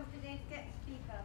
welcome today's guest speaker.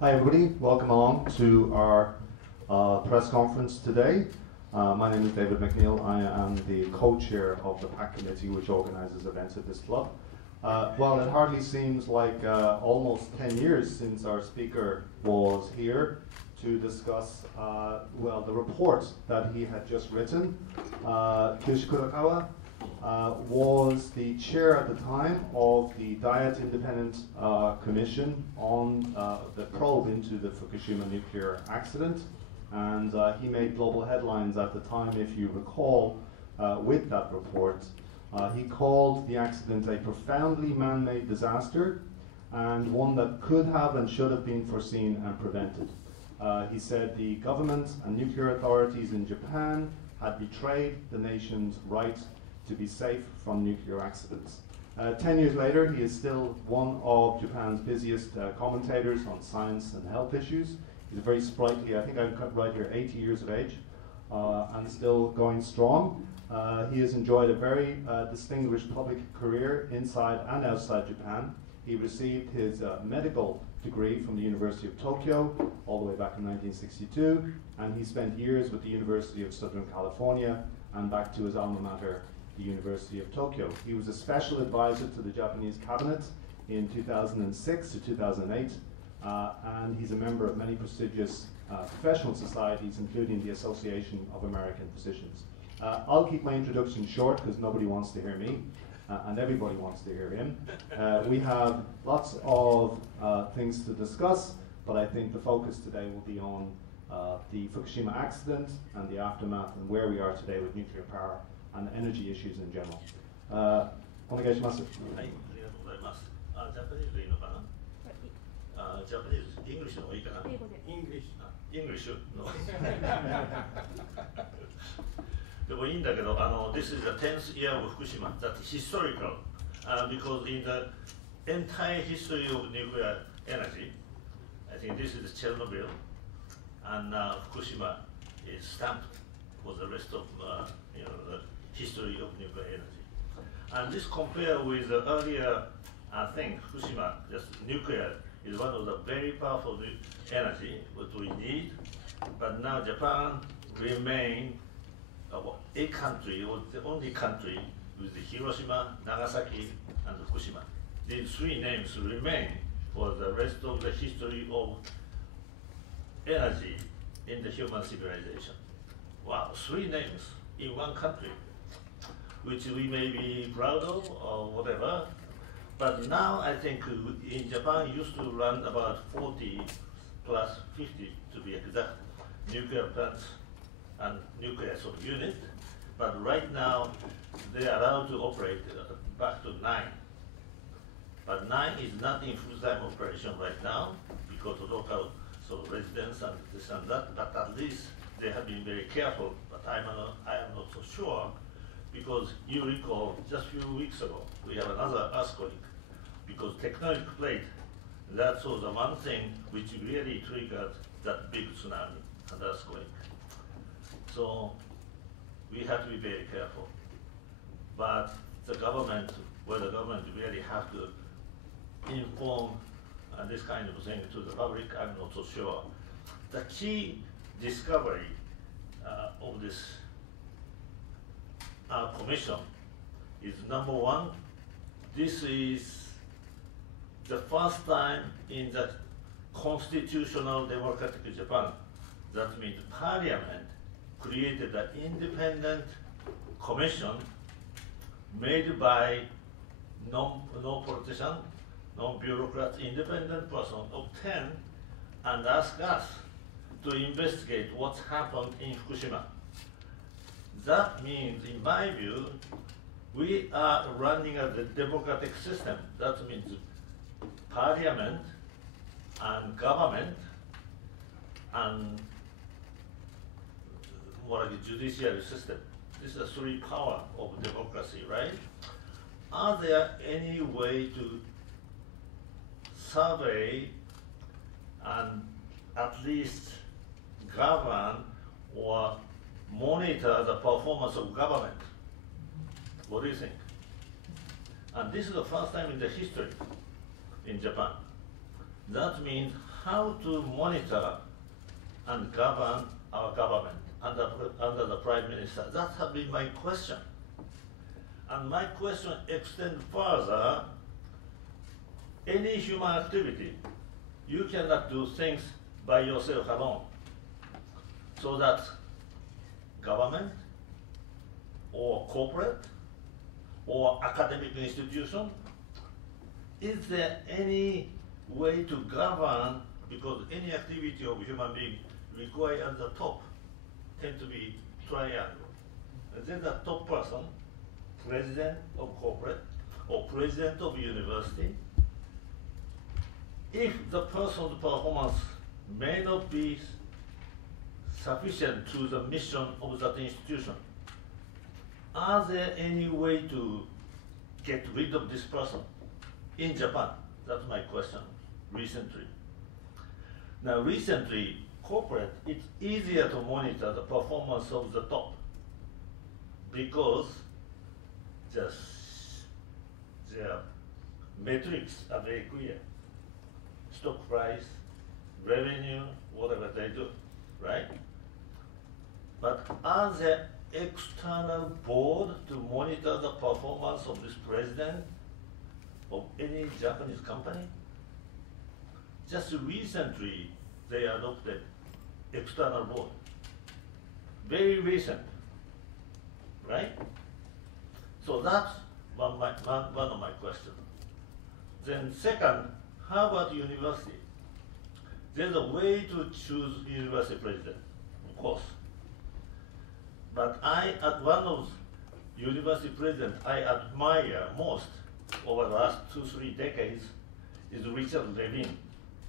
Hi everybody, welcome along to our press conference today. My name is David McNeil. I am the co-chair of the PAC committee which organises events at this club. Well, it hardly seems like almost 10 years since our speaker was here to discuss well, the report that he had just written. Kiyoshi Kurokawa was the chair at the time of the Daiichi Independent Commission on the probe into the Fukushima nuclear accident, and he made global headlines at the time, if you recall, with that report. He called the accident a profoundly man-made disaster and one that could have and should have been foreseen and prevented. He said the government and nuclear authorities in Japan had betrayed the nation's right to be safe from nuclear accidents. 10 years later, he is still one of Japan's busiest commentators on science and health issues. He's a very sprightly, I think I've got right here, 80 years of age, and still going strong. He has enjoyed a very distinguished public career inside and outside Japan. He received his medical degree from the University of Tokyo all the way back in 1962, and he spent years with the University of Southern California and back to his alma mater, the University of Tokyo. He was a special advisor to the Japanese cabinet in 2006 to 2008, and he's a member of many prestigious professional societies, including the Association of American Physicians. I'll keep my introduction short because nobody wants to hear me, and everybody wants to hear him. We have lots of things to discuss, but I think the focus today will be on the Fukushima accident and the aftermath and where we are today with nuclear power and energy issues in general. お願いします。はい、ありがとうございます。ジャパニーズでいいのかな？ジャパニーズ、イングリッシュの方がいいかな？英語で。イングリッシュ。イングリッシュの。でもいいんだけど、this is the 10th year of Fukushima. That's historical, because in the entire history of nuclear energy, I think this is Chernobyl, and Fukushima is stamped for the rest of you know, the history of nuclear energy. And this compared with the earlier, I think Fukushima, just nuclear, is one of the very powerful energy what we need. But now Japan remain a country, or the only country with the Hiroshima, Nagasaki, and Fukushima. These three names remain for the rest of the history of energy in the human civilization. Wow, three names in one country, which we may be proud of or whatever. But now I think in Japan used to run about 40 plus 50 to be exact nuclear plants and nuclear sort of unit. But right now they are allowed to operate back to 9. But 9 is not in full-time operation right now because of local sort of residents and this and that. But at least they have been very careful. But I am not so sure, because you recall just a few weeks ago we have another earthquake, because tectonic plate, that was the one thing which really triggered that big tsunami and earthquake. So we have to be very careful. But the government, whether the government really have to inform this kind of thing to the public, I'm not so sure. The key discovery of this commission is number one, this is the first time in the constitutional democratic Japan. That means parliament created an independent commission made by non-politician, non-bureaucrat, independent person of 10 and ask us to investigate what happened in Fukushima. That means, in my view, we are running a democratic system. That means parliament and government and more like a judiciary system. This is the three power of democracy, right? Are there any way to survey and at least govern or monitor the performance of government? What do you think? And this is the first time in the history in Japan. That means how to monitor and govern our government under the Prime Minister. That has been my question. And my question extends further. Any human activity, you cannot do things by yourself alone. So that government or corporate or academic institution, is there any way to govern, because any activity of human being require at the top tend to be triangle. And then the top person, president of corporate or president of university, if the person's performance may not be sufficient to the mission of that institution, are there any way to get rid of this person in Japan? That's my question, recently. Now, recently, corporate, it's easier to monitor the performance of the top because just their metrics are very clear. Stock price, revenue, whatever they do, right? But are there external board to monitor the performance of this president of any Japanese company? Just recently, they adopted external board. Very recent, right? So that's one of my questions. Then second, how about university? There's a way to choose university president, of course. But one of university presidents I admire most over the last 2-3 decades is Richard Levin,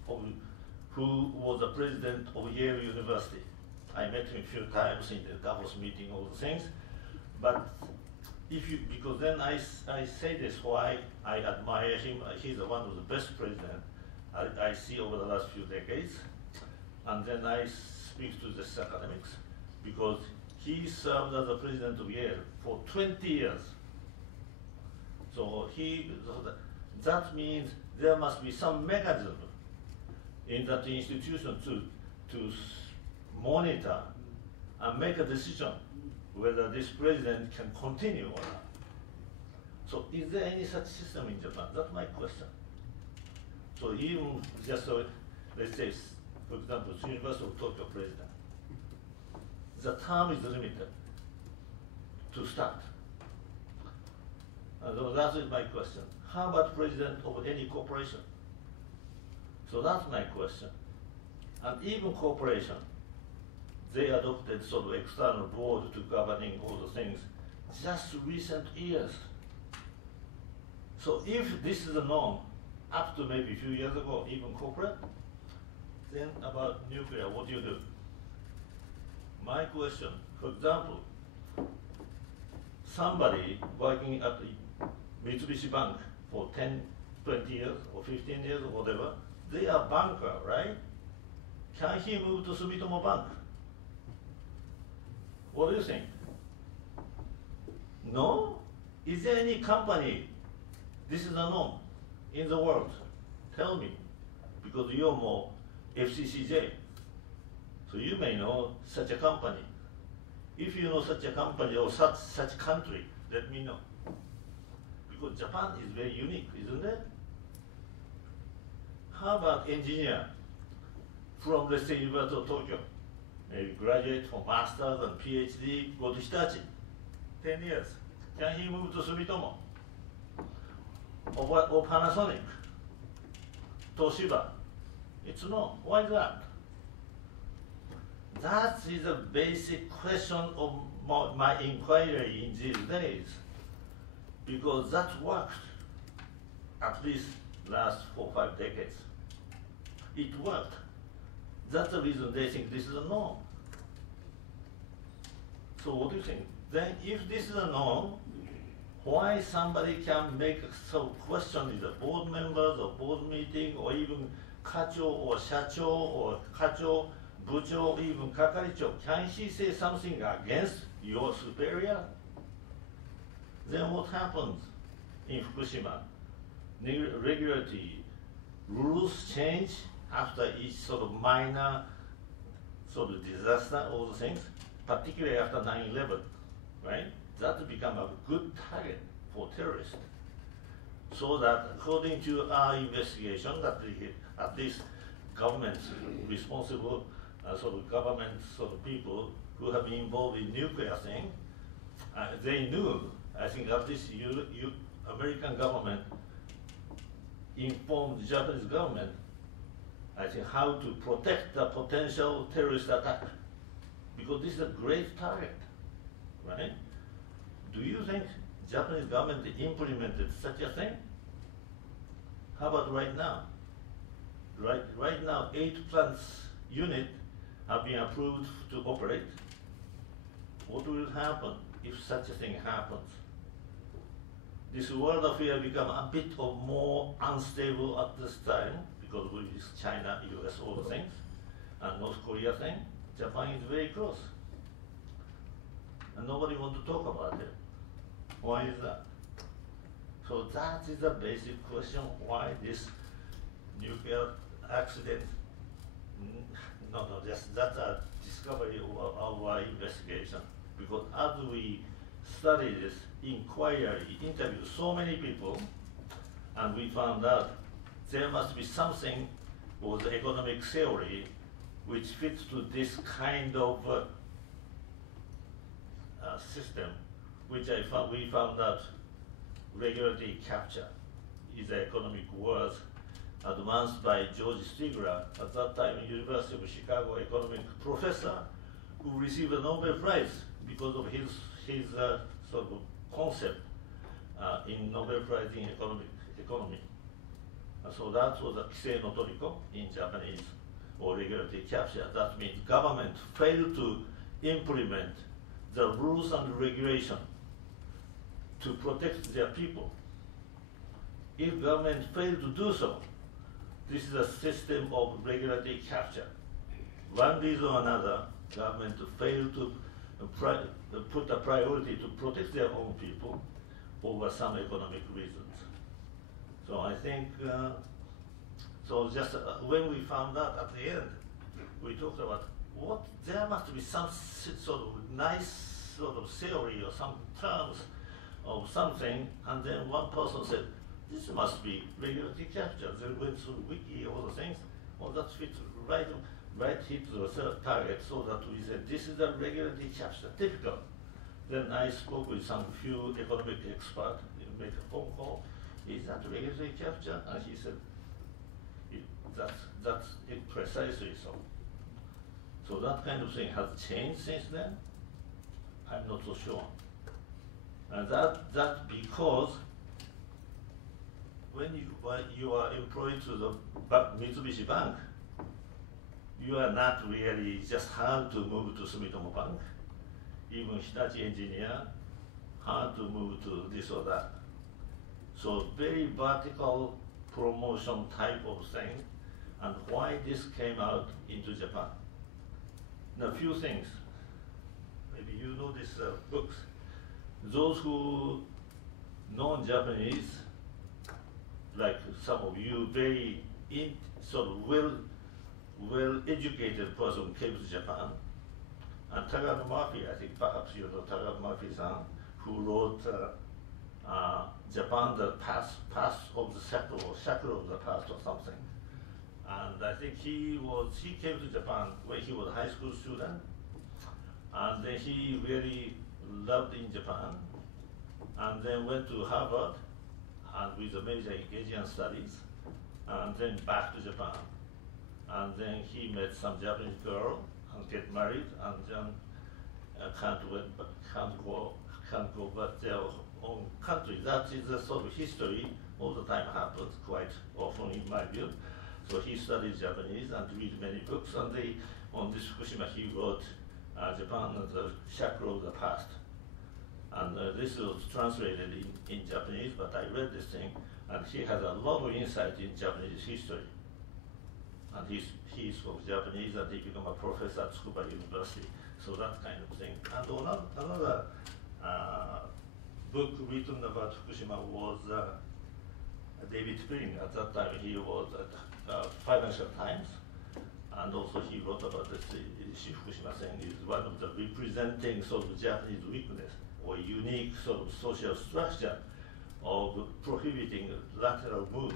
who was the president of Yale University. I met him a few times in the Davos meeting, all the things. But because then I say this why I admire him. He's one of the best presidents I see over the last few decades. And then I speak to the academics because he served as the president of Yale for 20 years. So that means there must be some mechanism in that institution to monitor and make a decision whether this president can continue or not. So is there any such system in Japan? That's my question. So even just let's say, for example, University of Tokyo president, the term is limited to start. And so that is my question. How about president of any corporation? So that's my question. And even corporation, they adopted sort of external board to governing all the things just recent years. So if this is a norm, up to maybe a few years ago, even corporate, then about nuclear, what do you do? My question, for example, somebody working at the Mitsubishi Bank for 10, 20 years or 15 years or whatever, they are banker, right? Can he move to Sumitomo Bank? What do you think? No? Is there any company, this is a norm in the world? Tell me, because you're more FCCJ. So you may know such a company. If you know such a company or such country, let me know. Because Japan is very unique, isn't it? Harvard engineer from, let's say, University of Tokyo, maybe graduate from master's and PhD, go to Hitachi, 10 years. Can he move to Sumitomo? Or Panasonic? Toshiba? It's no. Why is that? That is a basic question of my inquiry in these days, because that worked at least last 4 or 5 decades. It worked. That's the reason they think this is a norm. So what do you think? Then if this is a norm, why somebody can make some question in the board members or board meeting or even kacho or shacho or kacho, bucho, even kakaricho, can he say something against your superior? Then what happens in Fukushima? Regulatory rules change after each sort of minor sort of disaster, all the things, particularly after 9/11, right? That become a good target for terrorists. So that according to our investigation, that at least governments responsible, sort of government sort of people who have been involved in nuclear thing, they knew, I think at least American government informed the Japanese government, I think, how to protect the potential terrorist attack. Because this is a great target, right? Do you think Japanese government implemented such a thing? How about right now? Right now, 8 plants unit have been approved to operate. What will happen if such a thing happens? This world affair become a bit of more unstable at this time because with China, US, all the things, and North Korea thing. Japan is very close, and nobody wants to talk about it. Why is that? So that is the basic question: why this nuclear accident? No, that's a discovery of our investigation. Because as we study this, inquiry, interview so many people, and we found out there must be something with the economic theory which fits to this kind of system, which we found out regulatory capture is the economic words advanced by George Stigler, at that time University of Chicago economic professor, who received a Nobel Prize because of his sort of concept in Nobel Prize in economy. So that was a kisei no toriko in Japanese, or regulatory capture. That means government failed to implement the rules and regulation to protect their people. If government failed to do so, this is a system of regulatory capture. One reason or another, government failed to put a priority to protect their own people over some economic reasons. So I think, so just when we found out at the end, we talked about there must be some sort of nice sort of theory or some terms of something, and then one person said, this must be regulatory capture. They went through wiki, all the things. Well, that fits right hit the third target, so that we said, this is a regulatory capture, typical. Then I spoke with some few economic experts, make a phone call. Is that regulatory capture? And he said, that's it precisely so. So that kind of thing has changed since then? I'm not so sure. And that's because when you are employed to the Mitsubishi Bank, you are not really just hard to move to Sumitomo Bank. Even Hitachi engineer, hard to move to this or that. So very vertical promotion type of thing, and why this came out into Japan. Now, a few things. Maybe you know these books. Those who know Japanese, like some of you, very sort of well-educated person came to Japan. And Tagano Murphy, I think perhaps you know Tagano Murphy-san, who wrote Japan, the past of the shackle, or shackle of the past or something. And I think he came to Japan when he was a high school student, and then he really loved in Japan, and then went to Harvard, and with a major in Asian studies, and then back to Japan. And then he met some Japanese girl and get married, and then can't go back to their own country. That is a sort of history all the time happens quite often in my view. So he studied Japanese and read many books, and on this Fukushima he wrote Japan as a chapter of the past. And this was translated in Japanese, but I read this thing, and he has a lot of insight in Japanese history. And he spoke Japanese, and he became a professor at Tsukuba University. So that kind of thing. And another book written about Fukushima was David Pilling. At that time, he was at Financial Times, and also he wrote about this issue. Fukushima saying is one of the representing sort of Japanese weakness or unique sort of social structure of prohibiting lateral move.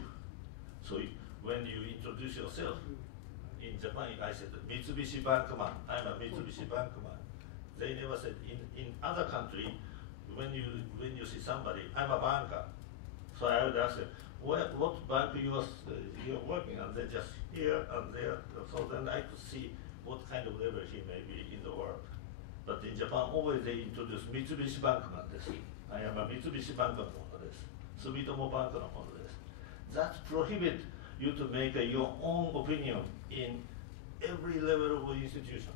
So when you introduce yourself in Japan, I said Mitsubishi Bankman. I'm a Mitsubishi Bankman. They never said in other country when you see somebody, I'm a banker. So I would ask them, what bank you're working, and they just here and there. So then I could see what kind of level he may be in the world. But in Japan, always they introduce Mitsubishi Bankman. I am a Mitsubishi Bankman. Sumitomo Bank. That prohibits you to make your own opinion in every level of institution.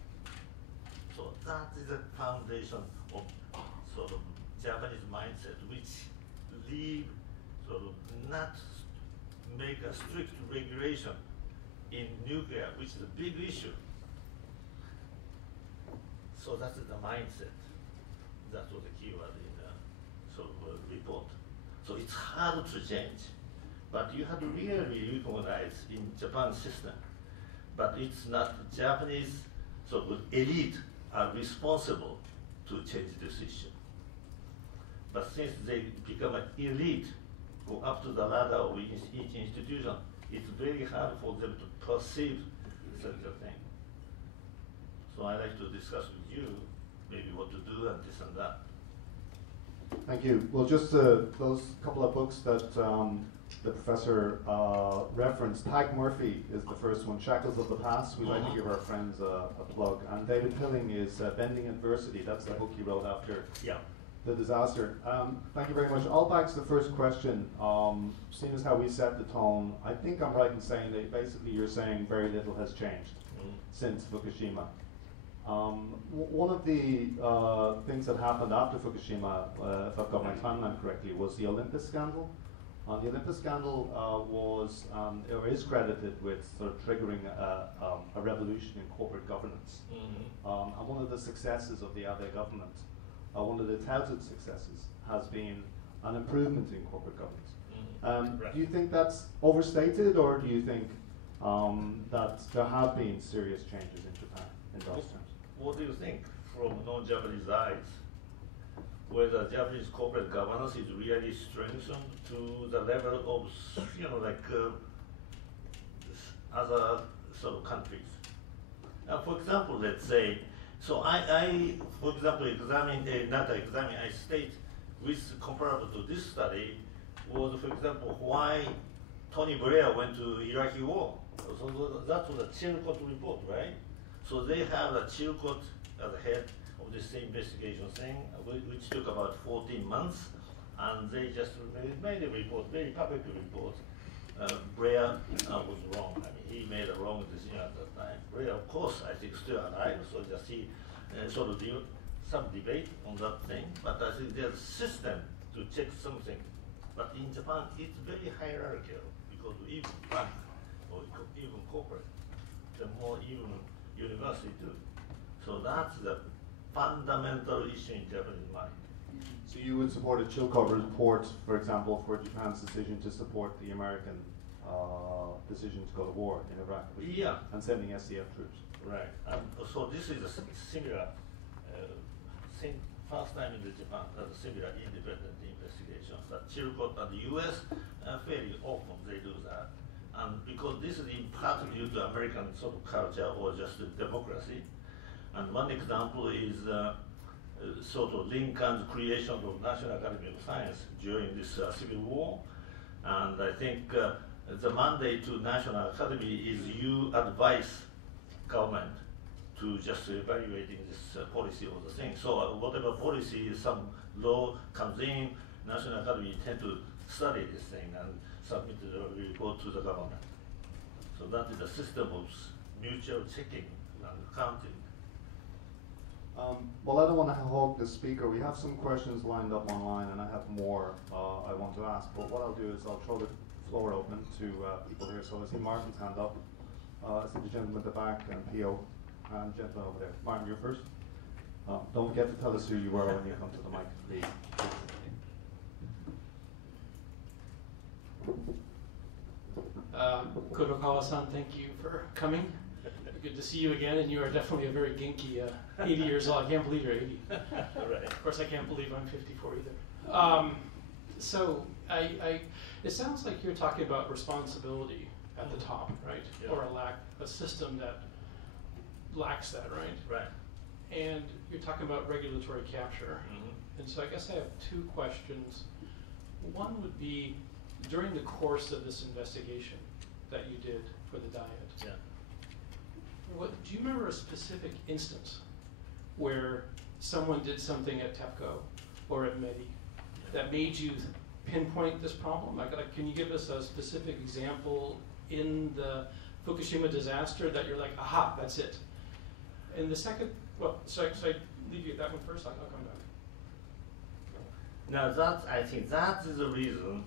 So that is the foundation of sort of Japanese mindset, which leave sort of not make a strict regulation in nuclear, which is a big issue. So that's the mindset. That was the keyword in the sort of report. So it's hard to change, but you have to really recognize in Japan's system. But it's not Japanese sort of elite are responsible to change this issue. But since they become an elite, go up to the ladder of each institution, it's very hard for them to perceive such a thing. So I'd like to discuss with you maybe what to do and this and that. Thank you. Well, just those couple of books that the professor referenced. Tag Murphy is the first one, Shackles of the Past. We'd like to give our friends a plug. And David Pilling is Bending Adversity. That's the book he wrote after the disaster. Thank you very much. I'll back to the first question. Seeing as how we set the tone, I think I'm right in saying that basically you're saying very little has changed since Fukushima. One of the things that happened after Fukushima, if I've got my timeline correctly, was the Olympus Scandal. The Olympus Scandal was, or is credited with sort of triggering a revolution in corporate governance. And one of the successes of the Abe government, one of the touted successes, has been an improvement in corporate governance. Do you think that's overstated, or do you think that there have been serious changes in Japan in those terms? What do you think from non-Japanese eyes? Whether Japanese corporate governance is really strengthened to the level of, like other sort of countries. For example, let's say, so I for example, I state with comparable to this study was, for example, why Tony Blair went to Iraqi war. So that was a Chilcot report, right? So they have a Chilcot as the head of this investigation thing, which took about 14 months, and they just made a report, very public report. Blair was wrong. I mean, he made a wrong decision at that time. Blair, of course, I think still alive, so just he sort of did some debate on that thing, but I think there's a system to check something. But in Japan, it's very hierarchical, because even bank or even corporate, the more even university too. So that's the fundamental issue in Japanese mind. So you would support a Chilcot report, for example, for Japan's decision to support the American decision to go to war in Iraq, and sending SDF troops. Right. So this is a similar, first time in Japan, a similar independent investigation. That Chilcot and the U.S. Fairly often they do that, and because this is in hard due to American sort of culture or just democracy. And one example is sort of Lincoln's creation of National Academy of Science during this Civil War. And I think the mandate to National Academy is you advise government to just evaluating this policy of the thing. So whatever policy, some law comes in, National Academy tend to study this thing and submit the report to the government. So that is a system of mutual checking and counting. Well, I don't want to hog the speaker. We have some questions lined up online, and I have more I want to ask. But what I'll do is I'll throw the floor open to people here. So I see Martin's hand up. I see the gentleman at the back, and Pio, and gentleman over there. Martin, you're first. Don't forget to tell us who you were when you come to the mic, please. Kurokawa-san, thank you for coming. Good to see you again, and you are definitely a very ginky 80 years old. I can't believe you're 80. Right. Of course, I can't believe I'm 54 either. So it sounds like you're talking about responsibility at the top, right? Yeah. Or a system that lacks that, right? Right. And you're talking about regulatory capture. Mm-hmm. And so I guess I have two questions. One would be, during the course of this investigation that you did for the diet, Yeah. do you remember a specific instance where someone did something at TEPCO or at MEDI that made you pinpoint this problem? Like, can you give us a specific example in the Fukushima disaster that you're like, aha, that's it? And the second, well, so I leave you at that one first, I'll come back. Now I think that is the reason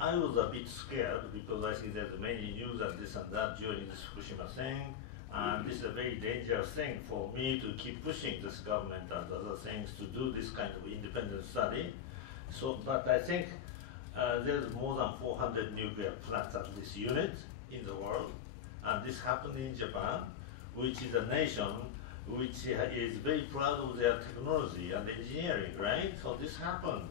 I was a bit scared, because I think there's many news and this and that during this Fukushima thing. And this is a very dangerous thing for me to keep pushing this government and other things to do this kind of independent study. So, but I think there's more than 400 nuclear plants at this unit in the world. And this happened in Japan, which is a nation which is very proud of their technology and engineering, right? So this happened.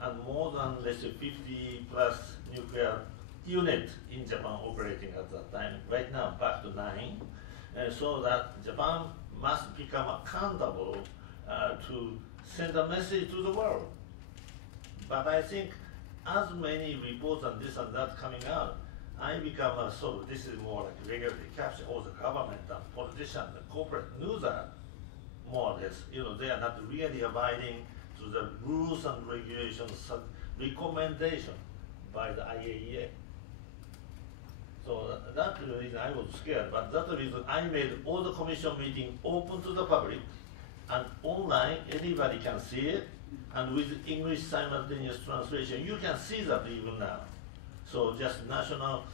And more than, let's say, 50 plus nuclear units in Japan operating at that time. Right now, back to 9. So that Japan must become accountable to send a message to the world. But I think as many reports and this and that coming out, I become a sort of, this is more like regulatory capture, or the government and politicians and corporate knew that, more or less. You know, they are not really abiding to the rules and regulations, recommendation by the IAEA. So that's the reason I was scared, but that's the reason I made all the commission meetings open to the public, and online, anybody can see it, and with English simultaneous translation, you can see that even now. So just national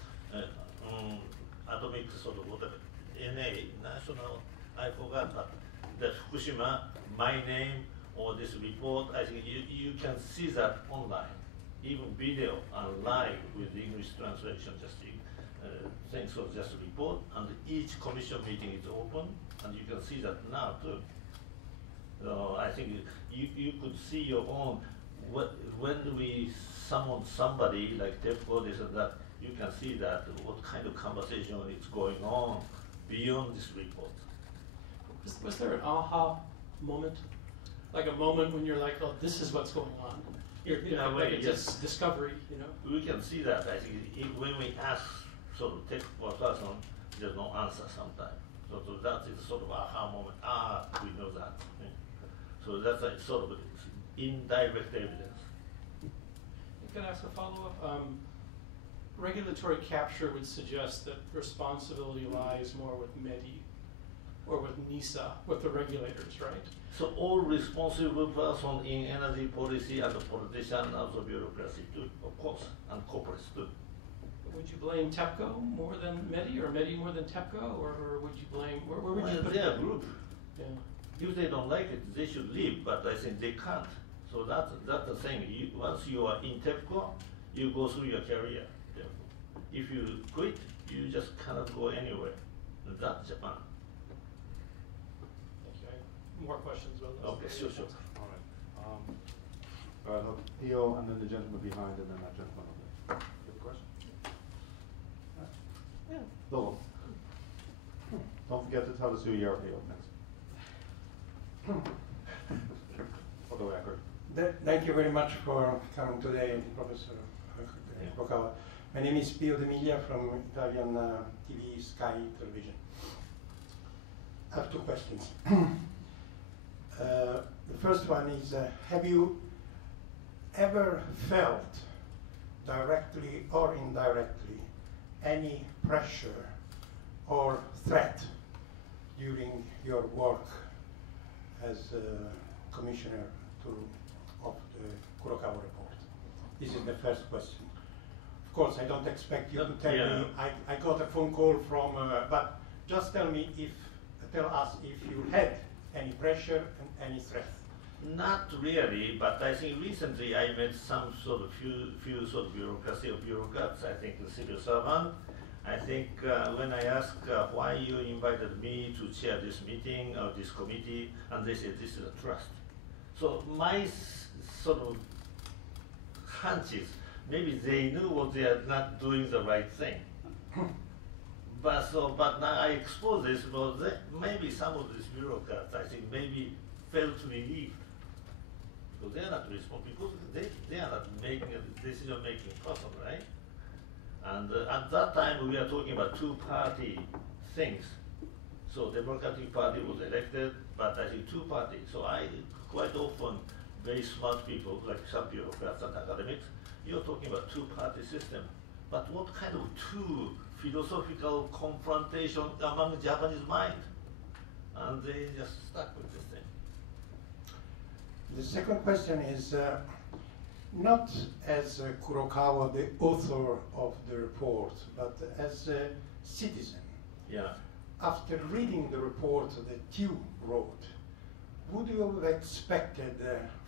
atomic sort of whatever, NA, national, I forgot, but the Fukushima, my name, or this report, I think you can see that online, even video and live with English translation, just things of just a report, and each commission meeting is open, and you can see that now too. So I think you could see your own, when we summon somebody like TEPCO, this and that, you can see that what kind of conversation is going on beyond this report. Was there an aha moment? Like a moment when you're like, oh, this is what's going on? In a way, it's yes. just discovery, you know? We can see that. I think when we ask sort of TEPCO person, there's no answer sometimes. So that is sort of aha moment. Ah, we know that. Yeah. So that's a sort of indirect evidence. Can I ask a follow-up? Regulatory capture would suggest that responsibility lies more with MEDI or with NISA, with the regulators, right? So all responsible person in energy policy and the politician and the bureaucracy too, of course, and corporates too. Would you blame TEPCO more than MEDI, or MEDI more than TEPCO, or would you blame, where would you put it? They're a group. Yeah. If they don't like it, they should leave, but I think they can't. So that's the thing. Once you are in TEPCO, you go through your career. If you quit, you just cannot go anywhere. That's Japan. Thank you. I have more questions about this. Okay, sure. All right. I'll have Theo, and then the gentleman behind, and then that gentleman over there. You have a question? Yeah. Lolo. Don't forget to tell us who you are here next. For the record. Thank you very much for coming today, Professor Kurokawa. My name is Pio D'Emilia from Italian TV Sky Television. I have 2 questions. The first one is, have you ever felt, directly or indirectly, any pressure or threat during your work as a commissioner of the Kurokawa report? This is the first question. Of course, I don't expect you to tell me, I got a phone call from, but just tell us if you had any pressure and any threat. Not really, but I think recently I met some sort of few sort of bureaucrats, I think the civil servant. I think when I asked why you invited me to chair this meeting or this committee, and they said this is a trust. So my sort of hunch is maybe they knew what they are not doing the right thing. But now I expose this, but maybe some of these bureaucrats, I think, maybe felt relieved. Because they are not responsible, because they are not making a decision-making person, right? And at that time, we are talking about 2-party things. So Democratic Party was elected, but I think 2-party. So I quite often, very smart people, like some bureaucrats and academics, you're talking about 2-party system. But what kind of 2 philosophical confrontation among the Japanese mind? And they just stuck with this thing. The second question is, not as Kurokawa, the author of the report, but as a citizen. Yeah. After reading the report that you wrote, would you have expected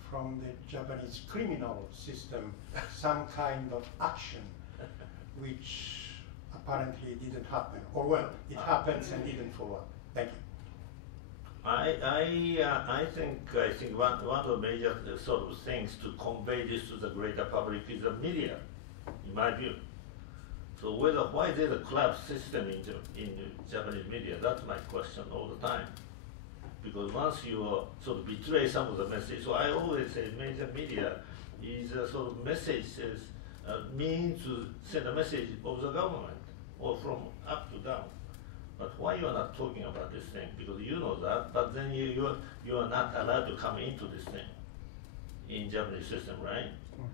from the Japanese criminal system some kind of action which apparently didn't happen? Or well, it happens and didn't follow up. Thank you. I think one of the major sort of things to convey this to the greater public is the media, in my view. So why there's a club system in the Japanese media, that's my question all the time. Because once you sort of betray some of the message, so I always say major media is a sort of message, means to send a message of the government, or from up to down. But why you are not talking about this thing? Because you know that, but then you are not allowed to come into this thing in Japanese system, right? Mm-hmm.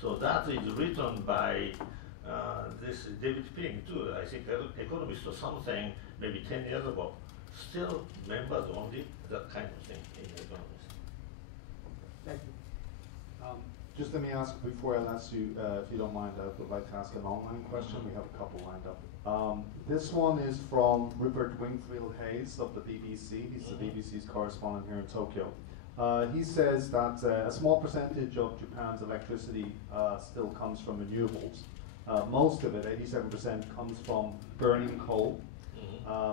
So that is written by this David Ping too. I think economist or something maybe 10 years ago. Still members only, that kind of thing in economics. Thank you. Just let me ask before I'll ask you, if you don't mind, I would like to ask an online question. We have a couple lined up. This one is from Rupert Wingfield Hayes of the BBC. He's the BBC's correspondent here in Tokyo. He says that a small percentage of Japan's electricity still comes from renewables. Most of it, 87%, comes from burning coal,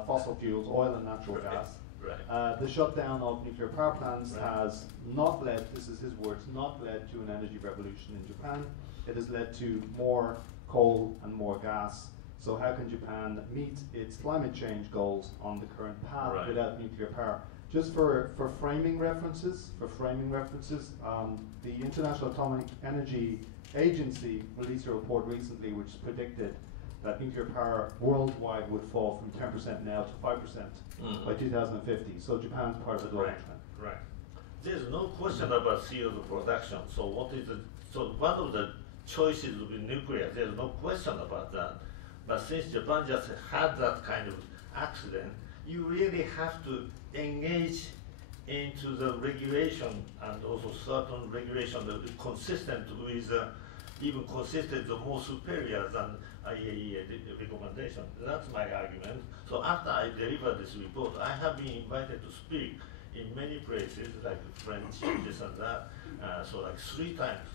fossil fuels, oil and natural gas. Right. The shutdown of nuclear power plants has not led, this is his words, not led to an energy revolution in Japan. It has led to more coal and more gas. So how can Japan meet its climate change goals on the current path without nuclear power? Just for framing references, the International Atomic Energy Agency released a report recently which predicted that nuclear power worldwide would fall from 10% now to 5% by 2050. So Japan's part of the global trend. Right. There's no question about CO2 production. So one of the choices will be nuclear. There's no question about that. But since Japan just had that kind of accident, you really have to engage into the regulation and also certain regulation that is consistent with, even consistent or more superior than IAEA recommendation. That's my argument. So after I delivered this report, I have been invited to speak in many places, like French, this and that, so like 3 times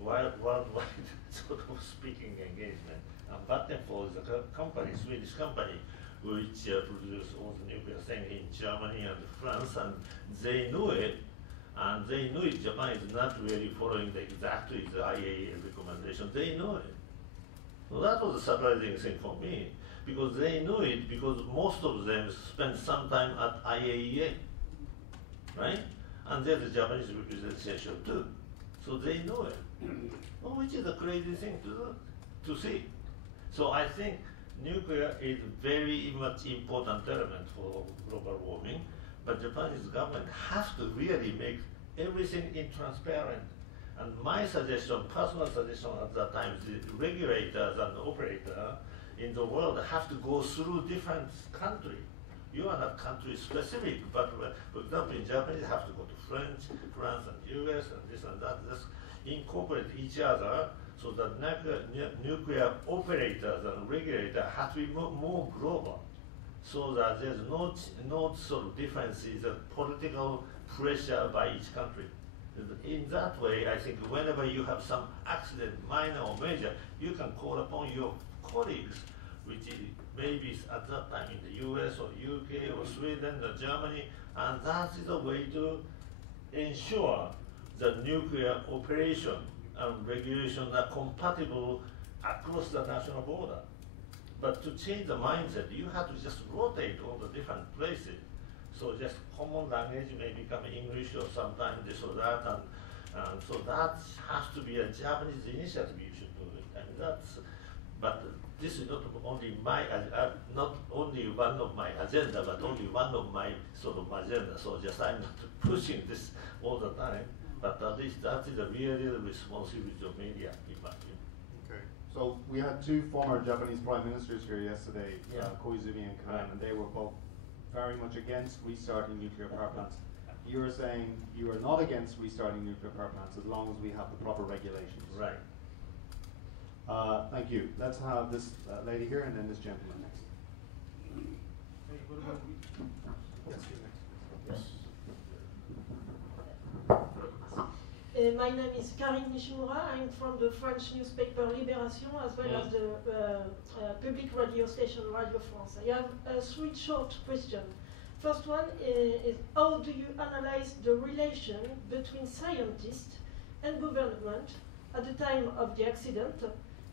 worldwide sort of speaking engagement. And Vattenfall is a company, Swedish company, which produces all the nuclear thing in Germany and France, and they knew it, and they knew it. Japan is not really following exactly the IAEA recommendation. They know it. So that was a surprising thing for me, because they knew it, because most of them spent some time at IAEA, right? And there's the Japanese representation too. So they know it, which is a crazy thing to see. So I think nuclear is very much important element for global warming, but Japanese government has to really make everything transparent. And my suggestion, personal suggestion at that time, is the regulators and operators in the world have to go through different countries. You are not country specific, but for example, in Japan, you have to go to France and US and this and that. Just incorporate each other so that nuclear operators and regulators have to be more global, so that there's no sort of differences of political pressure by each country. In that way, I think whenever you have some accident, minor or major, you can call upon your colleagues, which is maybe at that time in the US or UK or Sweden or Germany, and that is a way to ensure that nuclear operation and regulation are compatible across the national border. But to change the mindset, you have to just rotate all the different places. So just common language may become English or sometimes this or that, and so that has to be a Japanese initiative. You should do it. I mean but this is not only not only one of my agenda, but only one of my sort of agenda. So just I'm not pushing this all the time, but at least that is a real responsibility of media, in my view. Okay. So we had two former Japanese prime ministers here yesterday, Yeah. Koizumi and Kan, and they were both very much against restarting nuclear power plants. You are saying you are not against restarting nuclear power plants as long as we have the proper regulations. Right. Thank you. Let's have this lady here and then this gentleman next. Yes, you next. Yes. My name is Karine Nishimura. I'm from the French newspaper Libération as well as the public radio station Radio France. I have three short questions. First one is how do you analyze the relation between scientists and government at the time of the accident?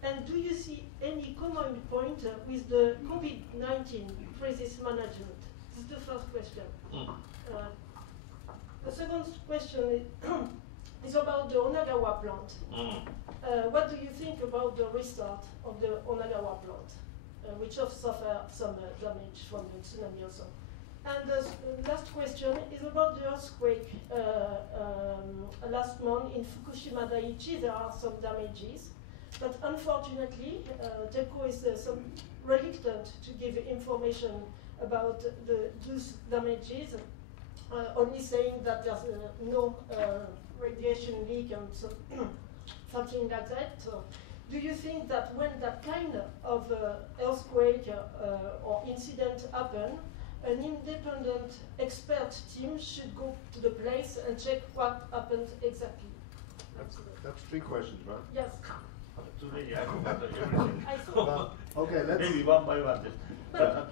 And do you see any common point with the COVID-19 crisis management? This is the first question. The second question is about the Onagawa plant. What do you think about the restart of the Onagawa plant, which have suffered some damage from the tsunami also? And the last question is about the earthquake last month in Fukushima Daiichi. There are some damages, but unfortunately, TEPCO is reluctant to give information about those damages, only saying that there's no radiation leak and so something like that. So do you think that when that kind of earthquake or incident happen, an independent expert team should go to the place and check what happened exactly? That's three questions, right? Yes. Too many, I forgot everything. I saw. Okay, let's... Maybe one by one.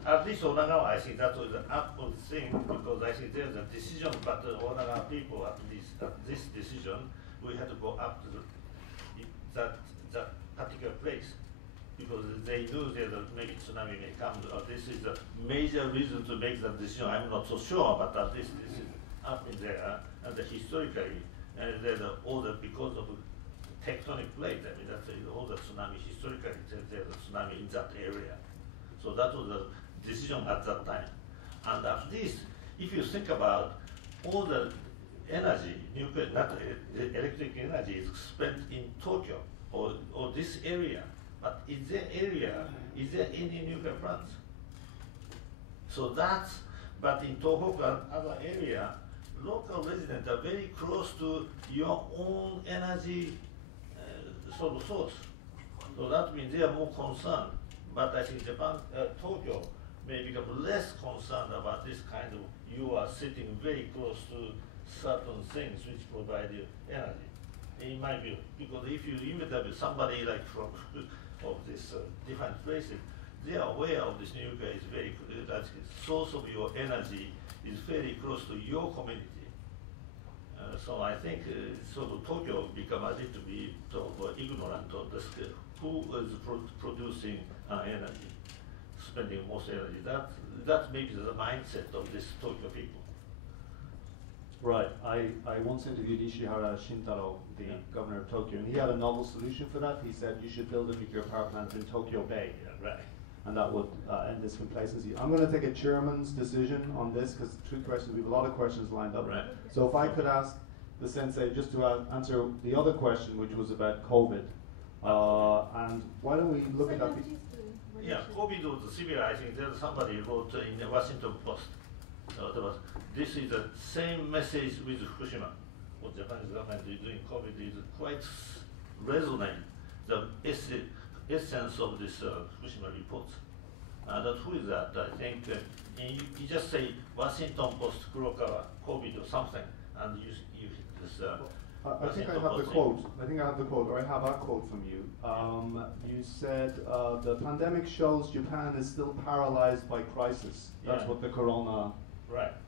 At least Onagawa, I think that was an upward thing, because I think there's a decision, but the Onagawa people, at least at this decision, we had to go up to that particular place, because they knew that maybe tsunami may come. This is a major reason to make that decision. I'm not so sure, but at least this is up in there, and historically, there's all the, because of tectonic plate, I mean, that's all the tsunami historically, there's a tsunami in that area. So that was the decision at that time. And at least, if you think about all the energy, nuclear, not electric energy is spent in Tokyo or this area, but is there any nuclear plants? So that's, but in Tohoku and other area, local residents are very close to your own energy sort of source. So that means they are more concerned. But I think Japan, Tokyo may become less concerned about this kind of, you are sitting very close to certain things which provide you energy, in my view. Because if you interview somebody like from of this different places, they are aware of this nuclear is very, that source of your energy is very close to your community. So I think sort of Tokyo become a little bit of ignorant of this. Who is producing energy, spending most energy? That may be the mindset of this Tokyo people. Right. I once interviewed Ishihara Shintaro, the governor of Tokyo, and he had a novel solution for that. He said you should build a nuclear power plant in Tokyo Bay. Yeah, right. And that would end this complacency. I'm going to take a chairman's decision on this because 3 questions. We have a lot of questions lined up. Right. So if I could ask the sensei just to answer the other question, which was about COVID, and why don't we look at that? Yeah, COVID was similar. I think there's somebody wrote in the Washington Post. So there was, this is the same message with Fukushima. What Japanese government is doing COVID is quite resonant. The essence of this Fukushima report. That who is that? I think you just say Washington Post Kurokawa COVID or something, and you hit this. I think I have the quote. I think I have the quote, or I have a quote from you. You said the pandemic shows Japan is still paralyzed by crisis. That's what the corona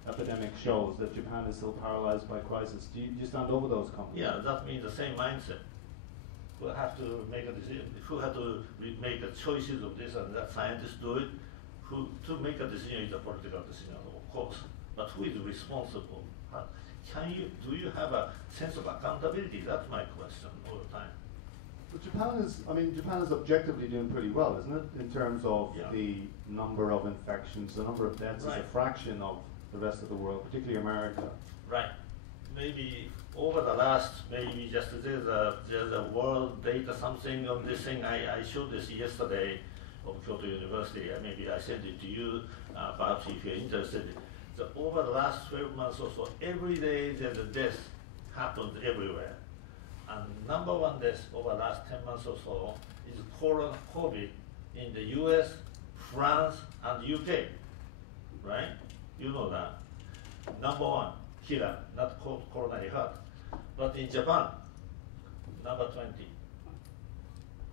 epidemic shows, that Japan is still paralyzed by crisis. Do you stand over those comments? Yeah, that means the same mindset. Who have to make a decision, who have to make the choices of this and that, scientists do it. Who to make a decision is a political decision, of course. But who is responsible? Do you have a sense of accountability? That's my question all the time. But Japan is objectively doing pretty well, isn't it? In terms of the number of infections, the number of deaths is a fraction of the rest of the world, particularly America. Right. Maybe over the last, maybe just there's a world data something on this thing. I showed this yesterday of Kyoto University. Maybe I sent it to you, perhaps if you're interested. So over the last 12 months or so, every day there's a death happened everywhere. And number one death over the last 10 months or so is COVID in the US, France, and UK, right? You know that. Number one killer, not coronary heart. But in Japan, number 20.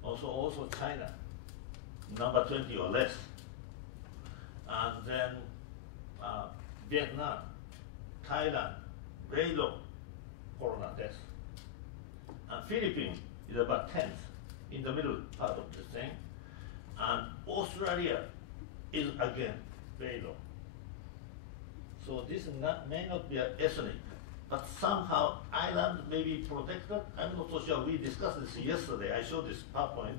Also China, number 20 or less. And then Vietnam, Thailand, very low corona deaths. And Philippines is about 10th, in the middle part of the thing. And Australia is again very low. So this may not be an ethnic, but somehow Ireland may be protected. I'm not so sure. We discussed this yesterday. I showed this PowerPoint.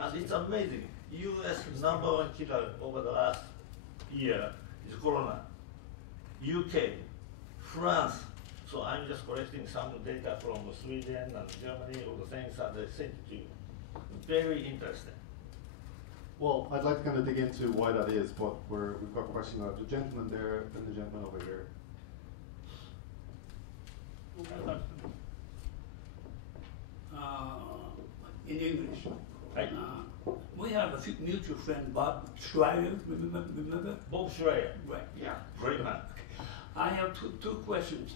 And it's amazing. US number one killer over the last year is corona. UK, France. So I'm just collecting some data from Sweden and Germany, all the things that they sent to you. Very interesting. Well, I'd like to kind of dig into why that is, but we've got a question about the gentleman there and the gentleman over here. In English. We have a mutual friend, Bob Schreier, remember? Bob Schreier. Right. Yeah, great man. I have two questions.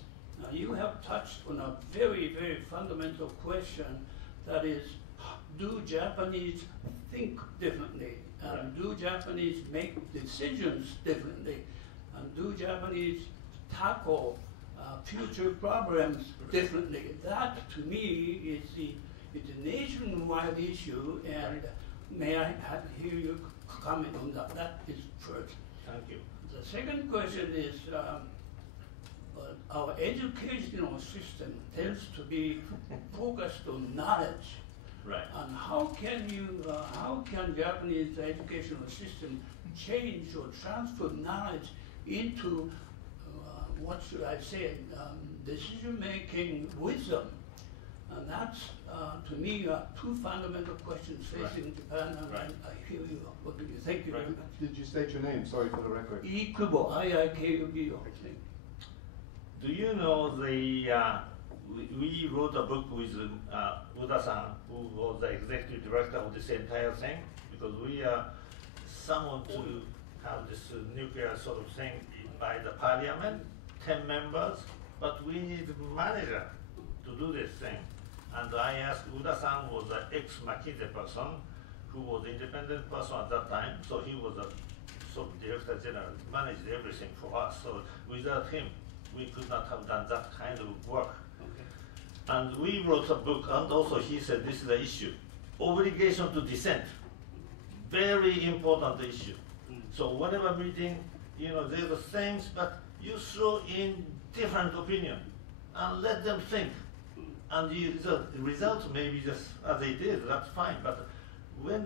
You have touched on a very, very fundamental question, that is, do Japanese think differently? And do Japanese make decisions differently? And do Japanese tackle future problems differently? That, to me, is a nationwide issue, and may I hear you comment on that? That is first. Thank you. The second question is, our educational system tends to be focused on knowledge. Right. And how can Japanese educational system change or transfer knowledge into, what should I say, decision-making wisdom? And that's, to me, two fundamental questions facing Japan, and I hear you. What do you think? Very much. Did you state your name? Sorry for the record. Ikubo, I-I-K-U-B-O. Do you know we wrote a book with Uda-san, who was the executive director of this entire thing, because we are someone to have this nuclear sort of thing by the parliament, 10 members, but we need a manager to do this thing. And I asked, Uda-san was an ex-McKinsey person, who was an independent person at that time, so he was a sort of director general, managed everything for us. So without him, We could not have done that kind of work. Okay. And we wrote a book, and also he said this is the issue. Obligation to dissent. Very important issue. So whatever meeting, there's the things, but you throw in different opinion and let them think. And the result may be just as it is, that's fine. But when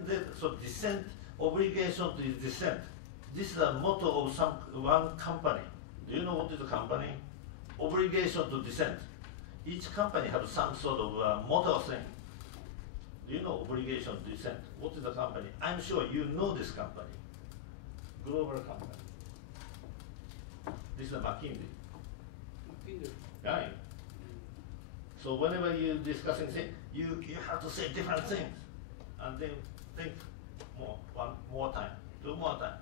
dissent, obligation to dissent, this is a motto of one company. Do you know what is a company? Obligation to dissent. Each company has some sort of motto thing. Do you know obligation to dissent? What is the company? I'm sure you know this company. Global company. This is a McKinsey. Right. So whenever you're discussing things, you have to say different things. And then think one more time, two more time.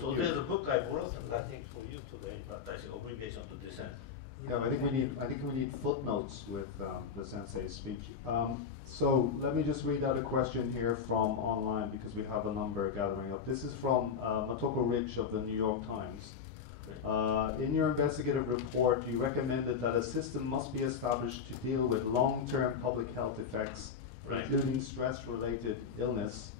So there's a book I wrote, and I think for you today, but I think obligation to dissent. Yeah, I think we need footnotes with the sensei's speech. So let me just read out a question here from online because we have a number gathering up. This is from Motoko Rich of the New York Times. In your investigative report, you recommended that a system must be established to deal with long-term public health effects, Right. including stress-related illness.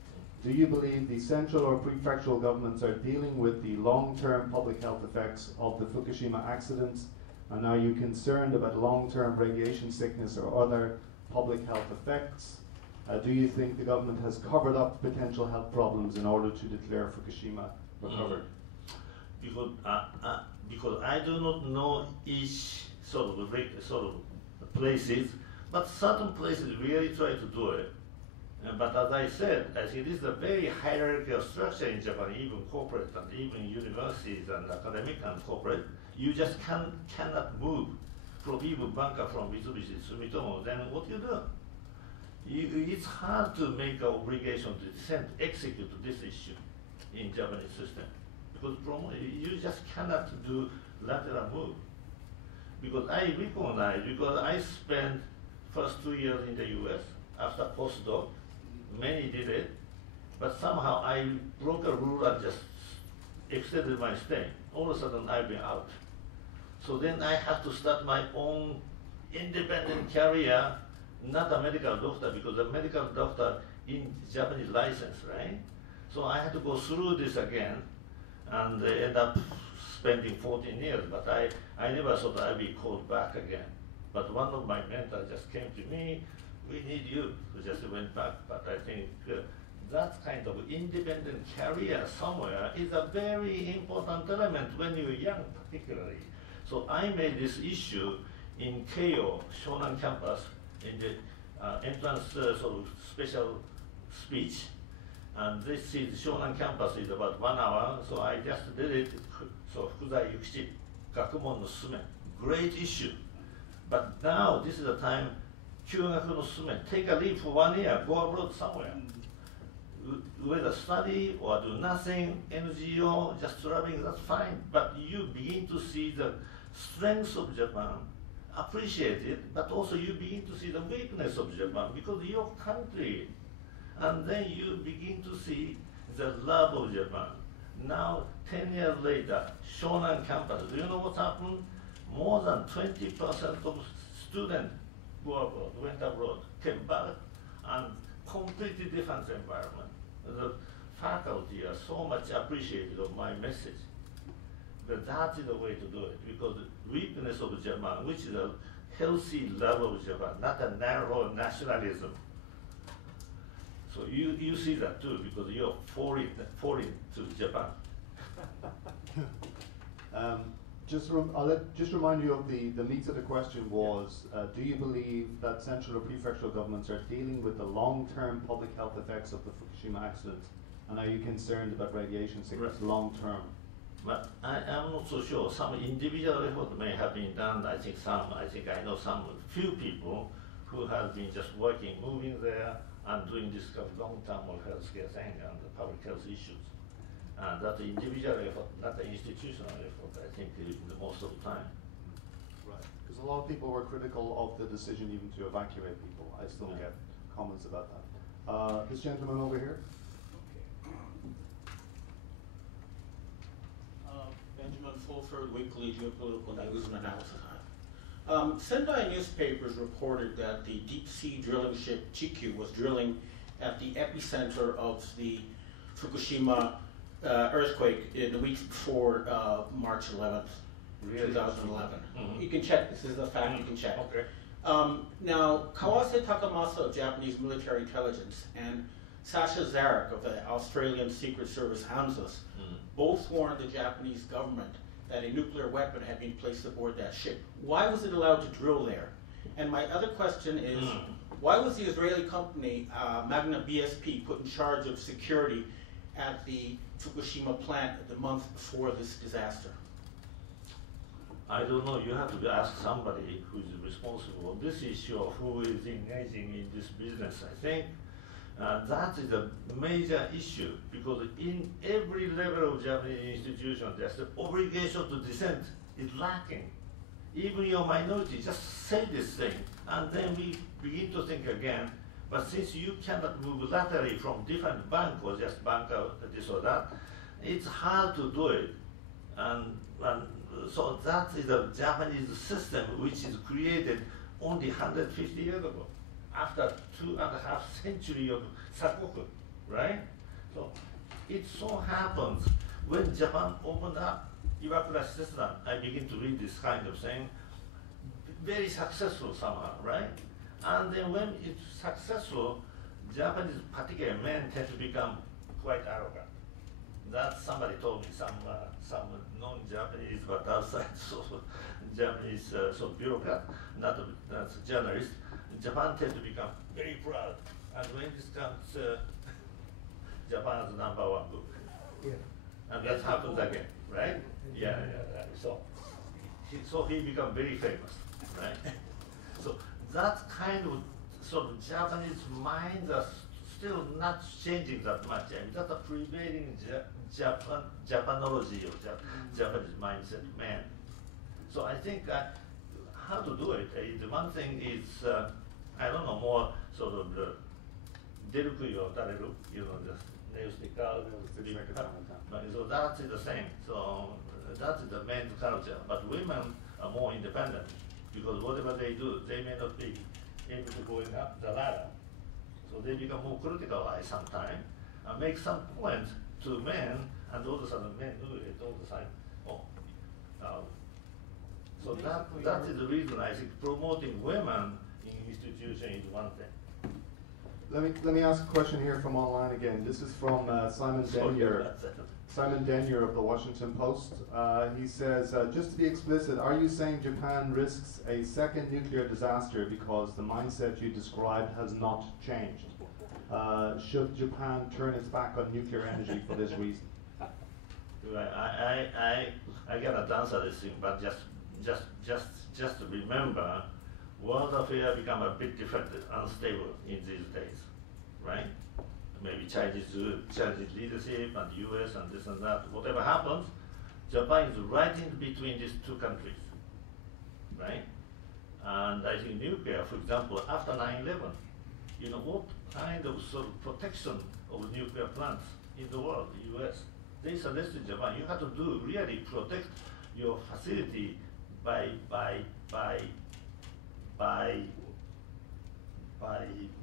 Do you believe the central or prefectural governments are dealing with the long-term public health effects of the Fukushima accident? And are you concerned about long-term radiation sickness or other public health effects? Do you think the government has covered up potential health problems in order to declare Fukushima recovered? Because I do not know each sort of places, but certain places really try to do it. But as I said, I think this is a very hierarchical structure in Japan, even corporate and even universities and academic and corporate. You just cannot move from even banker from Mitsubishi Sumitomo. Then what you do? It's hard to make an obligation to execute this issue in Japanese system because you just cannot do lateral move. Because I recognize, because I spent first 2 years in the U.S. after postdoc, many did it, but somehow I broke a rule and just extended my stay. All of a sudden I've been out. So then I had to start my own independent career, not a medical doctor, because a medical doctor in Japanese license, right? So I had to go through this again and end up spending 14 years, but I never thought I'd be called back again. But one of my mentors just came to me, we need you, so just went back. But I think that kind of independent career somewhere is a very important element when you're young, particularly. So I made this issue in Keio, Shonan campus, in the entrance sort of special speech. And this is Shonan campus is about 1 hour, so I just did it. So Fukuzai Yukichi, Gakumon no Sume, great issue. But now this is the time, Kyugaku no Sume, take a leave for 1 year, go abroad somewhere. Whether study or do nothing, NGO, just traveling, that's fine. But you begin to see the strengths of Japan, appreciate it, but also you begin to see the weakness of Japan because your country. And then you begin to see the love of Japan. Now, 10 years later, Shonan campus, do you know what happened? More than 20% of students who went abroad, came back, and completely different environment. The faculty are so much appreciative of my message. But that is the way to do it, because the weakness of Japan, which is a healthy love of Japan, not a narrow nationalism. So you see that too, because you're foreign to Japan. I'll just remind you of the meat of the question was, do you believe that central or prefectural governments are dealing with the long-term public health effects of the Fukushima accident? And are you concerned about radiation sickness long-term? But I'm not so sure. Some individual effort may have been done. I think I know few people who have been just working, moving there, and doing this kind of long-term healthcare thing and the public health issues. And that's an individual effort, not an institutional effort, I think, the most of the time. Right, because a lot of people were critical of the decision even to evacuate people. I still get comments about that. This gentleman over here. Benjamin Fulford, Harvard Weekly Geopolitical News and Analysis. Sendai newspapers reported that the deep sea drilling ship Chikyu was drilling at the epicenter of the Fukushima earthquake in the weeks before March 11th, Really? 2011. Mhm. You can check, this is a fact, you can check. Okay. Now, Kawase Takamasa of Japanese military intelligence and Sasha Zarek of the Australian Secret Service ANZUS both warned the Japanese government that a nuclear weapon had been placed aboard that ship. Why was it allowed to drill there? And my other question is, why was the Israeli company Magna BSP put in charge of security at the Fukushima plant the month before this disaster? I don't know, you have to ask somebody who is responsible on this issue of who is engaging in this business. I think that is a major issue because in every level of Japanese institution, there's the obligation to dissent is lacking. Even your minority, just say this thing, and then we begin to think again. But since you cannot move laterally from different bank or just bank out this or that, it's hard to do it. And so that is a Japanese system which is created only 150 years ago, after 2.5 centuries of sakoku, right? So it so happens when Japan opened up Iwakura system, I begin to read this kind of thing, very successful somehow, right? And then when it's successful, Japanese, particularly men, tend to become quite arrogant. That somebody told me, some non-Japanese but outside so Japanese bureaucrat, not a journalist. Japan tend to become very proud, and when this comes, Japan's #1 book, and that happens again, right? Yeah. So he become very famous, right? So that kind of sort of Japanese minds are still not changing that much. I mean, that's a prevailing Japanology of Japanese mindset, man. So I think how to do it. The one thing is, I don't know, more sort of the deruku or dareru, just nail stick out. So that is the same. So that is the men's culture. But women are more independent because whatever they do, they may not be able to go up the ladder. So they become more critical sometimes and make some points to men, and all of a sudden men do it all the time. So that is the reason I think promoting women in institution is one thing. Let me ask a question here from online again. This is from Simon Denyer. Simon Denyer of the Washington Post. He says, just to be explicit, are you saying Japan risks a second nuclear disaster because the mindset you described has not changed? Should Japan turn its back on nuclear energy for this reason? I cannot answer this thing, but just remember, world affairs become a bit different, unstable in these days, right? Maybe Chinese leadership and US and this and that, whatever happens, Japan is right in between these two countries, right? And I think nuclear, for example, after 9/11, what kind of sort of protection of nuclear plants in the world, the US, they suggested Japan, you have to really protect your facility by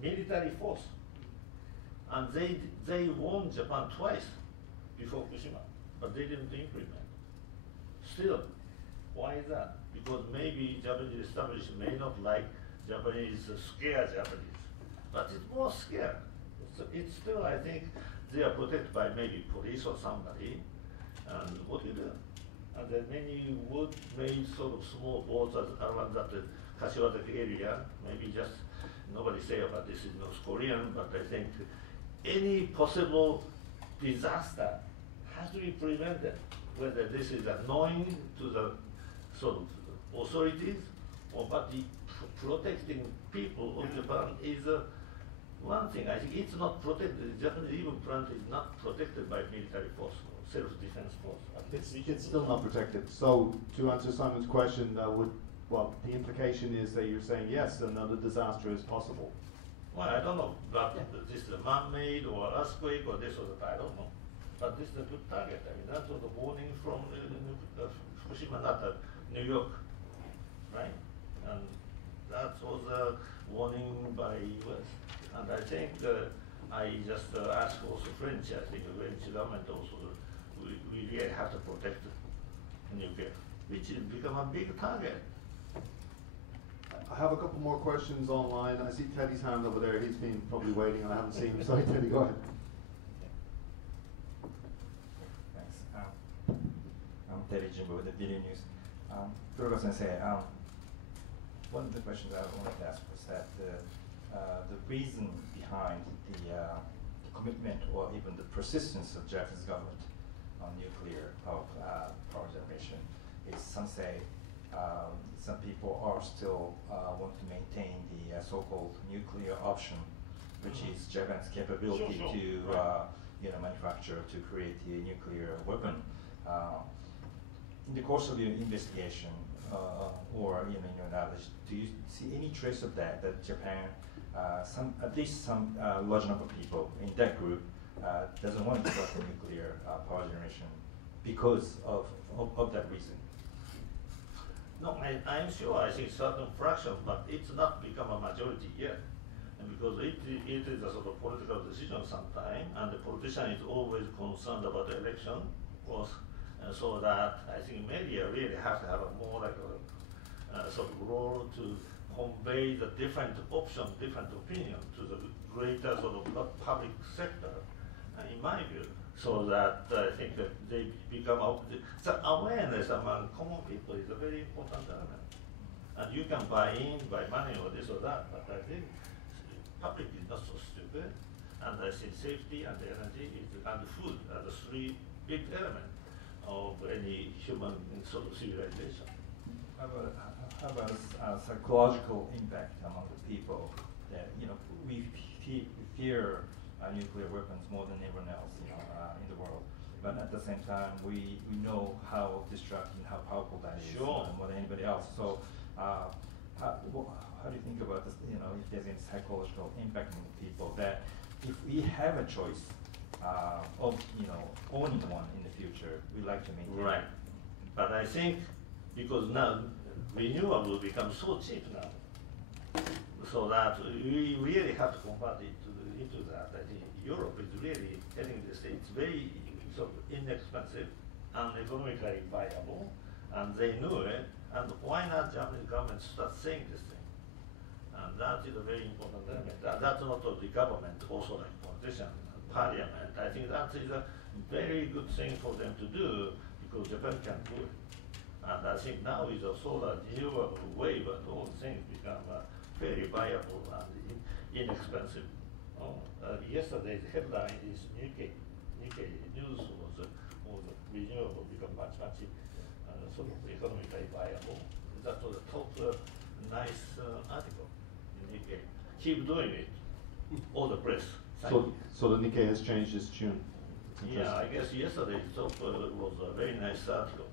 military force. And they warned Japan twice before Fukushima, but they didn't implement. Still, why is that? Because maybe Japanese establishment may not like Japanese, scare Japanese, but it's more scared. It's still, I think, they are protected by maybe police or somebody, and what do you do? And there are many wood-made sort of small boats around that Kashiwazaki area, maybe just nobody say about this in North Korean, but I think any possible disaster has to be prevented, whether this is annoying to the sort of authorities or but the protecting people of Japan is one thing. I think it's not protected. The Japanese even plant is not protected by military force or self-defense force. It's still not protected. So to answer Simon's question, the implication is that you're saying yes, another disaster is possible. Well, I don't know, but this is a man-made or earthquake or this or that, I don't know. but this is a good target. I mean, that was a warning from Fukushima, not New York, right? And that was a warning by US. And I think I just asked also French, I think the French government also, we really have to protect nuclear, which has become a big target. I have a couple more questions online. I see Teddy's hand over there. He's been probably waiting and I haven't seen him. Sorry, Teddy, go ahead. Thanks. I'm Teddy Jimbo with the Daily News. Kurokawa-sensei, one of the questions I wanted to ask was that the reason behind the commitment or even the persistence of Japanese government on nuclear power generation is some say some people are still want to maintain the so-called nuclear option, which is Japan's capability to manufacture, to create a nuclear weapon. In the course of your investigation or in your knowledge, do you see any trace of that Japan, at least some large number of people in that group doesn't want to develop nuclear power generation because of that reason? No, I'm sure. I think certain fraction, but it's not become a majority yet. And because it is a sort of political decision sometime, and the politician is always concerned about the election, of course, and so that I think media really have to have a more like a sort of role to convey the different options, different opinions to the greater sort of public sector, in my view. So that I think that they become the awareness among common people is a very important element. And you can buy in by money or this or that, but I think public is not so stupid. And I think safety and energy and food are the three big elements of any human sort of civilization. How about a psychological impact among the people that we fear nuclear weapons more than anyone else in the world, but at the same time we know how destructive and how powerful that is more than anybody else. So how do you think about this? If there's any psychological impact on the people that if we have a choice of owning one in the future, we like to maintain. Right, but I think because now renewable will become so cheap now, so that we really have to convert it into that. I think Europe is really telling this thing. It's very sort of inexpensive and economically viable, and they knew it. And why not Japanese government start saying this thing? And that is a very important element. That's not of the government, also like politicians and parliament. I think that is a very good thing for them to do because Japan can do it. And I think now is a solar renewable wave and all things become very viable and inexpensive. Yesterday's headline is Nikkei news was renewable become much sort of economically viable. That was a top nice article in Nikkei. Keep doing it. All the press. So the Nikkei has changed its tune. Yeah, I guess yesterday's top was a very nice article.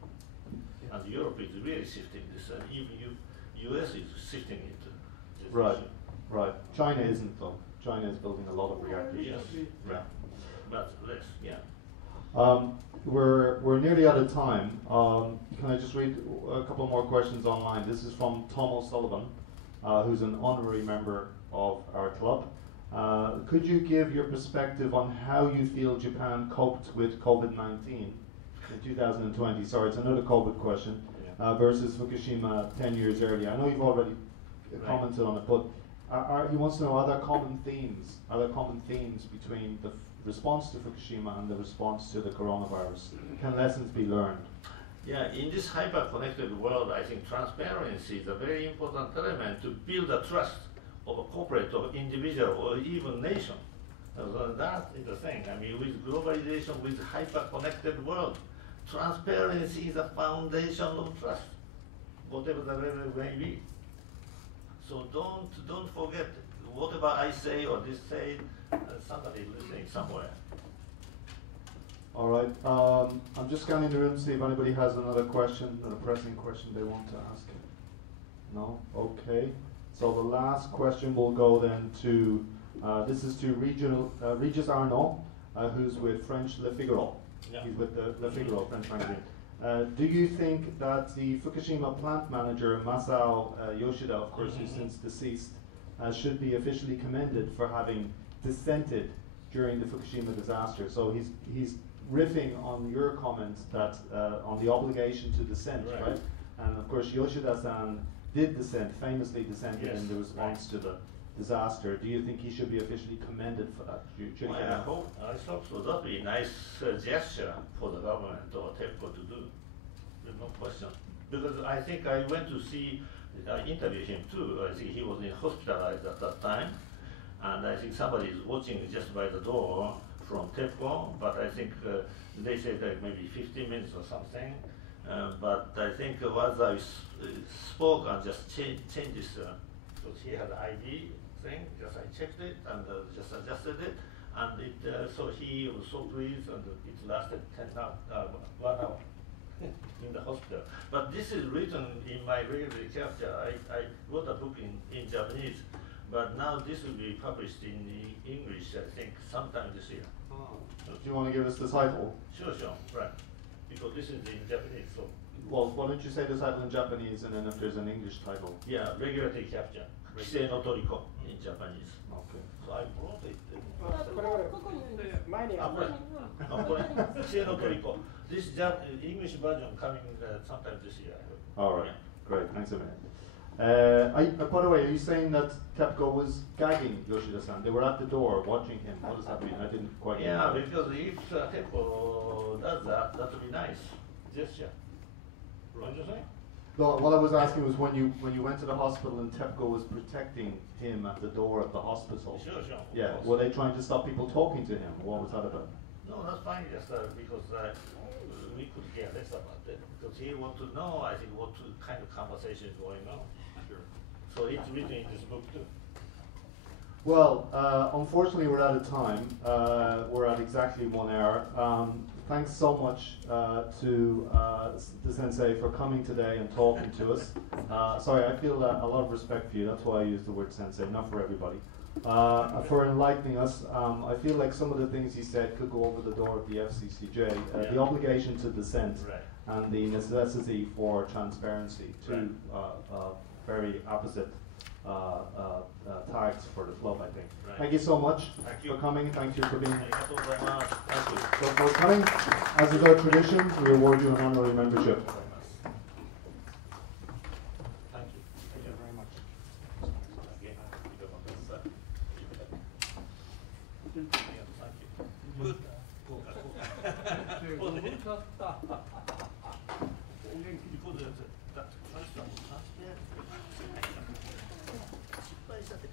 And Europe is really shifting this, and even US is shifting it. Right, right. China isn't though. China is building a lot of reactors. Yes, right. But less, yeah. We're nearly out of time. Can I just read a couple more questions online? This is from Tom O'Sullivan, who's an honorary member of our club. Could you give your perspective on how you feel Japan coped with COVID-19 in 2020? Sorry, it's another COVID question. Versus Fukushima 10 years earlier. I know you've already commented on it, but he wants to know, are there common themes? Are there common themes between the response to Fukushima and the response to the coronavirus? Can lessons be learned? Yeah, in this hyper-connected world, I think transparency is a very important element to build the trust of a corporate or individual or even nation. So that is the thing. I mean, with globalization, with hyper-connected world, transparency is a foundation of trust, whatever the level may be. So don't forget whatever I say or this say, somebody listening somewhere. All right. I'm just scanning the room to see if anybody has another question, another pressing question they want to ask. No? Okay. So the last question will go then to, this is to Regis Arnaud, who's with French Le Figaro. Yeah. He's with the Le Figaro, French magazine. Do you think that the Fukushima plant manager, Masao Yoshida, of course, who's since deceased, should be officially commended for having dissented during the Fukushima disaster? So he's riffing on your comment that on the obligation to dissent, right? And of course, Yoshida-san did dissent, famously dissented in the response to the disaster. Do you think he should be officially commended for that? Well, I hope so. That would be a nice gesture for the government or TEPCO to do. There's no question. Because I think I went to see, interview him too. I think he was hospitalized at that time. And I think somebody is watching just by the door from TEPCO, but I think they said that maybe 15 minutes or something. But I think once I spoke and just changes, because he had ID thing, just I checked it and just adjusted it, and it so he was so pleased, and it lasted 1 hour in the hospital. But this is written in my regular capture. I wrote a book in Japanese, but now this will be published in English, I think, sometime this year. Do you want to give us the title? Sure, right. Because this is in Japanese, so. Well, why don't you say the title in Japanese, and then if there's an English title. Yeah, regulatory capture. Kisei no toriko in Japanese. Okay. So I brought it. 前に Kisei no toriko. This English version coming sometime this year. All right. Great. Thanks a minute. By the way, are you saying that TEPCO was gagging Yoshida-san? They were at the door watching him. What does that mean? I didn't quite. Yeah, because if TEPCO does that, that would be nice gesture. What did you say? No, what I was asking was when you went to the hospital and TEPCO was protecting him at the door of the hospital. Sure. Yeah. Were they trying to stop people talking to him? What was that about? No, that's fine. Just because we could care less about it. Because he want to know, I think, what kind of conversation is going on. Sure. So it's written in this book too. Well, unfortunately, we're out of time. We're at exactly 1 hour. Thanks so much to the sensei for coming today and talking to us. Sorry, I feel a lot of respect for you. That's why I use the word sensei, not for everybody. For enlightening us. I feel like some of the things he said could go over the door of the FCCJ. The obligation to dissent and the necessity for transparency, two very opposite tags for the club, I think. Thank you so much for coming. Thank you for being here. Thank you. So for coming, as is our tradition, we award you an honorary membership. Thank you. Thank you very much. Thank you.